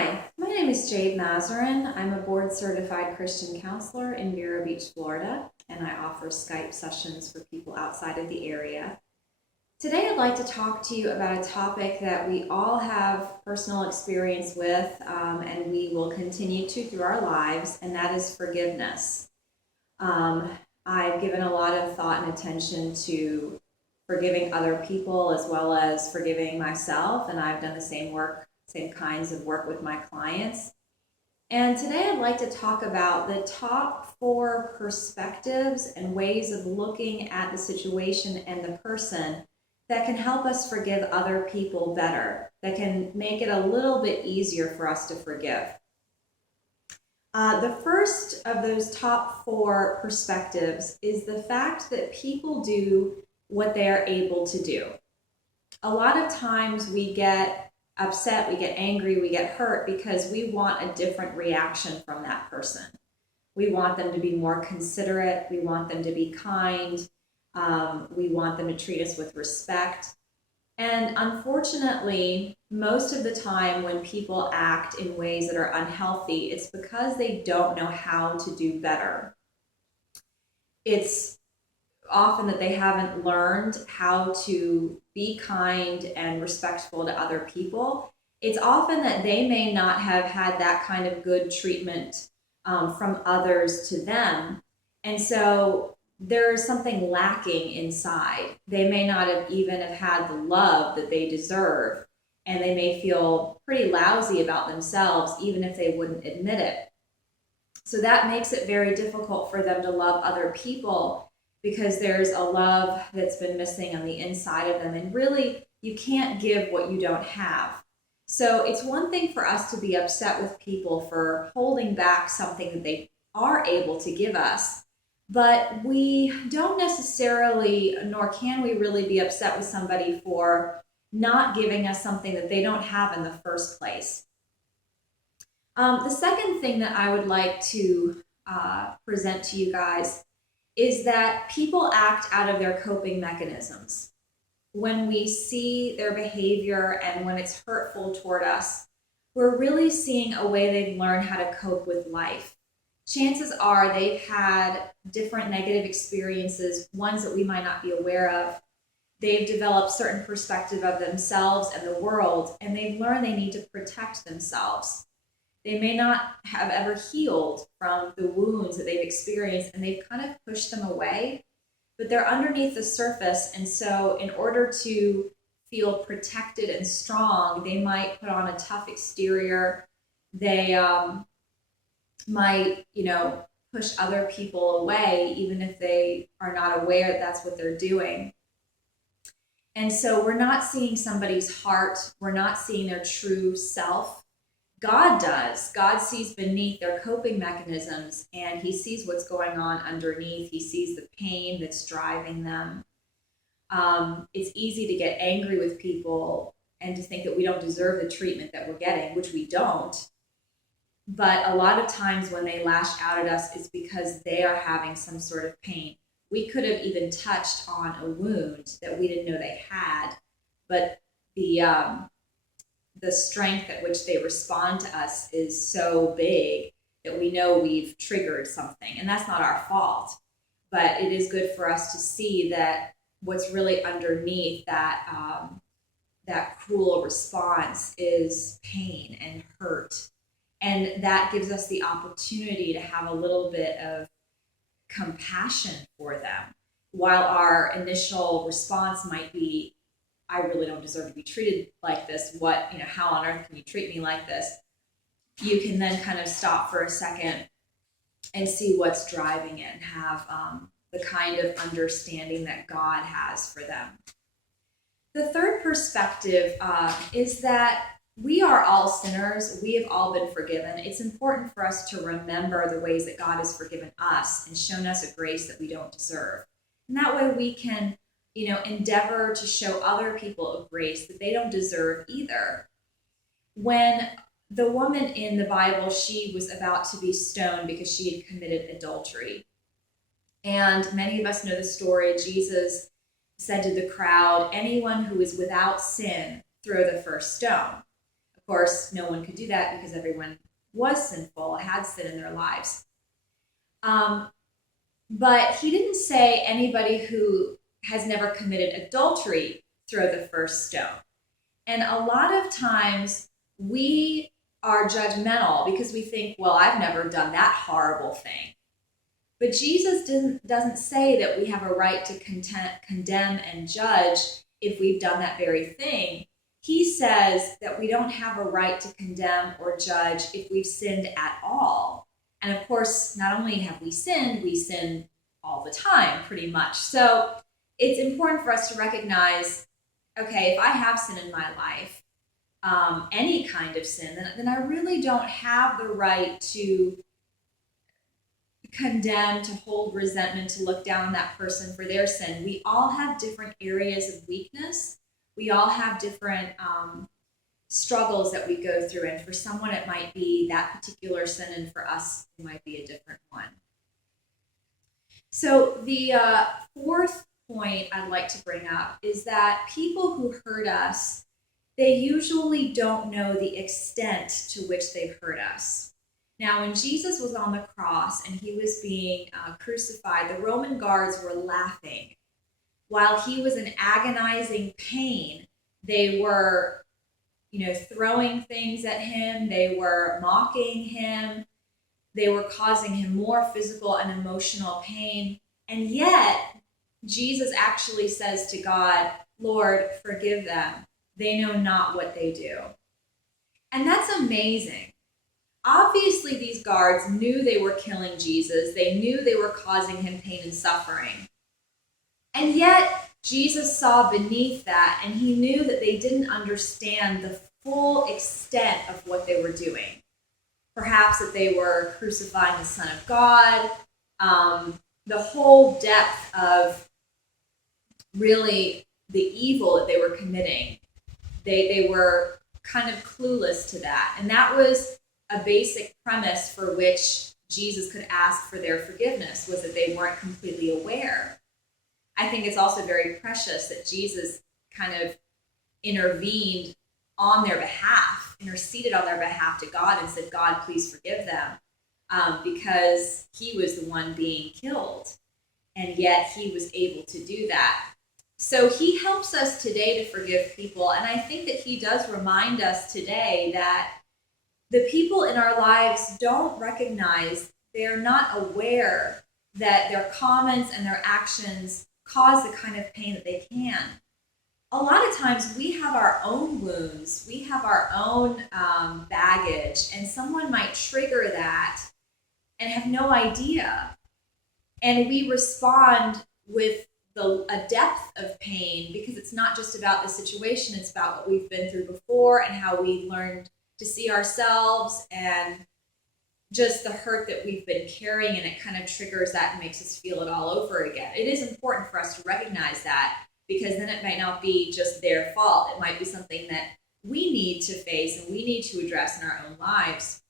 Hi, my name is Jade Mazarin. I'm a board-certified Christian counselor in Vero Beach, Florida, and I offer Skype sessions for people outside of the area. Today I'd like to talk to you about a topic that we all have personal experience with, and we will continue to through our lives, and that is forgiveness. I've given a lot of thought and attention to forgiving other people as well as forgiving myself, and I've done the same kinds of work with my clients. And today I'd like to talk about the top 4 perspectives and ways of looking at the situation and the person that can help us forgive other people better, that can make it a little bit easier for us to forgive. The first of those top 4 perspectives is the fact that people do what they are able to do. A lot of times we get upset, we get angry, we get hurt because we want a different reaction from that person. We want them to be more considerate, we want them to be kind, we want them to treat us with respect. And unfortunately, most of the time when people act in ways that are unhealthy, it's because they don't know how to do better. It's often that they haven't learned how to be kind and respectful to other people. It's often that they may not have had that kind of good treatment from others to them. And so there's something lacking inside. They may not have even have had the love that they deserve, and they may feel pretty lousy about themselves, even if they wouldn't admit it. So that makes it very difficult for them to love other people, because there's a love that's been missing on the inside of them. And really, you can't give what you don't have. So it's one thing for us to be upset with people for holding back something that they are able to give us, but we don't necessarily, nor can we really be upset with somebody for not giving us something that they don't have in the first place. The second thing that I would like to present to you guys is that people act out of their coping mechanisms. When we see their behavior and when it's hurtful toward us, we're really seeing a way they've learned how to cope with life. Chances are they've had different negative experiences, ones that we might not be aware of. They've developed certain perspective of themselves and the world, and they've learned they need to protect themselves. They may not have ever healed from the wounds that they've experienced, and they've kind of pushed them away, but they're underneath the surface. And so in order to feel protected and strong, they might put on a tough exterior. They might, push other people away, even if they are not aware that that's what they're doing. And so we're not seeing somebody's heart. We're not seeing their true self. God does. God sees beneath their coping mechanisms, and he sees what's going on underneath. He sees the pain that's driving them. It's easy to get angry with people and to think that we don't deserve the treatment that we're getting, which we don't. But a lot of times when they lash out at us, it's because they are having some sort of pain. We could have even touched on a wound that we didn't know they had, but the strength at which they respond to us is so big that we know we've triggered something, and that's not our fault. But it is good for us to see that what's really underneath that cruel response is pain and hurt, and that gives us the opportunity to have a little bit of compassion for them. While our initial response might be, I really don't deserve to be treated like this. How on earth can you treat me like this? You can then kind of stop for a second and see what's driving it and have the kind of understanding that God has for them. The third perspective is that we are all sinners. We have all been forgiven. It's important for us to remember the ways that God has forgiven us and shown us a grace that we don't deserve. And that way we can endeavor to show other people a grace that they don't deserve either. When the woman in the Bible, she was about to be stoned because she had committed adultery. And many of us know the story. Jesus said to the crowd, anyone who is without sin, throw the first stone. course, no one could do that because everyone was sinful, had sin in their lives. But he didn't say anybody who has never committed adultery throw the first stone. And a lot of times we are judgmental because we think, well, I've never done that horrible thing. But Jesus doesn't say that we have a right to condemn and judge if we've done that very thing. He says that we don't have a right to condemn or judge if we've sinned at all. And of course, not only have we sin all the time, pretty much. So it's important for us to recognize, okay, if I have sin in my life, any kind of sin, then I really don't have the right to condemn, to hold resentment, to look down on that person for their sin. We all have different areas of weakness. We all have different struggles that we go through. And for someone, it might be that particular sin, and for us, it might be a different one. So the fourth point I'd like to bring up is that people who hurt us, they usually don't know the extent to which they've hurt us. Now, when Jesus was on the cross and he was being crucified, the Roman guards were laughing. While he was in agonizing pain, they were, throwing things at him. They were mocking him. They were causing him more physical and emotional pain. And yet, Jesus actually says to God, Lord, forgive them. They know not what they do. And that's amazing. Obviously, these guards knew they were killing Jesus. They knew they were causing him pain and suffering. And yet, Jesus saw beneath that, and he knew that they didn't understand the full extent of what they were doing. Perhaps that they were crucifying the Son of God, the whole depth of really the evil that they were committing. They were kind of clueless to that. And that was a basic premise for which Jesus could ask for their forgiveness, was that they weren't completely aware. I think it's also very precious that Jesus kind of intervened on their behalf, interceded on their behalf to God and said, God, please forgive them, because he was the one being killed. And yet he was able to do that. So he helps us today to forgive people. And I think that he does remind us today that the people in our lives don't recognize, they're not aware that their comments and their actions cause the kind of pain that they can. A lot of times we have our own wounds, we have our own baggage, and someone might trigger that and have no idea. And we respond with a depth of pain, because it's not just about the situation, it's about what we've been through before and how we learned to see ourselves and just the hurt that we've been carrying, and it kind of triggers that and makes us feel it all over again. It is important for us to recognize that, because then it might not be just their fault. It might be something that we need to face and we need to address in our own lives.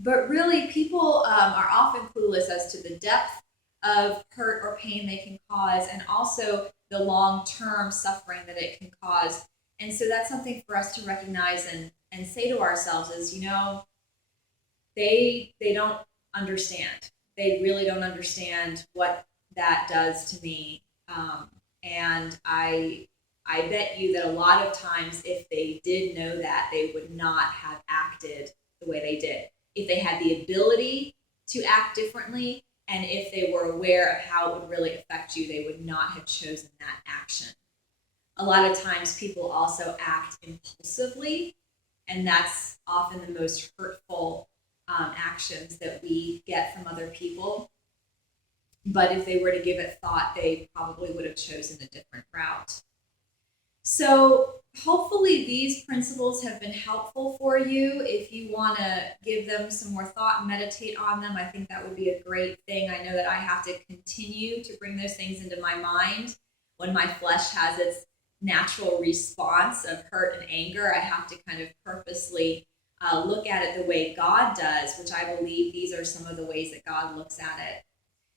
But really, people are often clueless as to the depth of hurt or pain they can cause, and also the long-term suffering that it can cause. And so that's something for us to recognize and say to ourselves is, they don't understand. They really don't understand what that does to me. And I bet you that a lot of times, if they did know that, they would not have acted the way they did. If they had the ability to act differently, and if they were aware of how it would really affect you, they would not have chosen that action. A lot of times people also act impulsively, and that's often the most hurtful actions that we get from other people. But if they were to give it thought, they probably would have chosen a different route. So hopefully these principles have been helpful for you. If you want to give them some more thought and meditate on them, I think that would be a great thing. I know that I have to continue to bring those things into my mind. When my flesh has its natural response of hurt and anger, I have to kind of purposely look at it the way God does, which I believe these are some of the ways that God looks at it.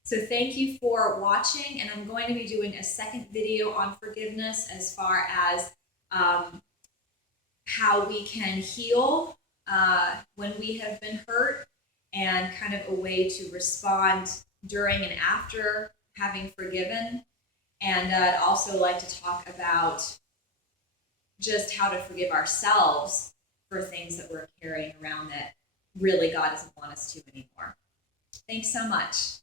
So thank you for watching, and I'm going to be doing a second video on forgiveness as far as how we can heal when we have been hurt, and kind of a way to respond during and after having forgiven. And I'd also like to talk about just how to forgive ourselves for things that we're carrying around that really God doesn't want us to anymore. Thanks so much.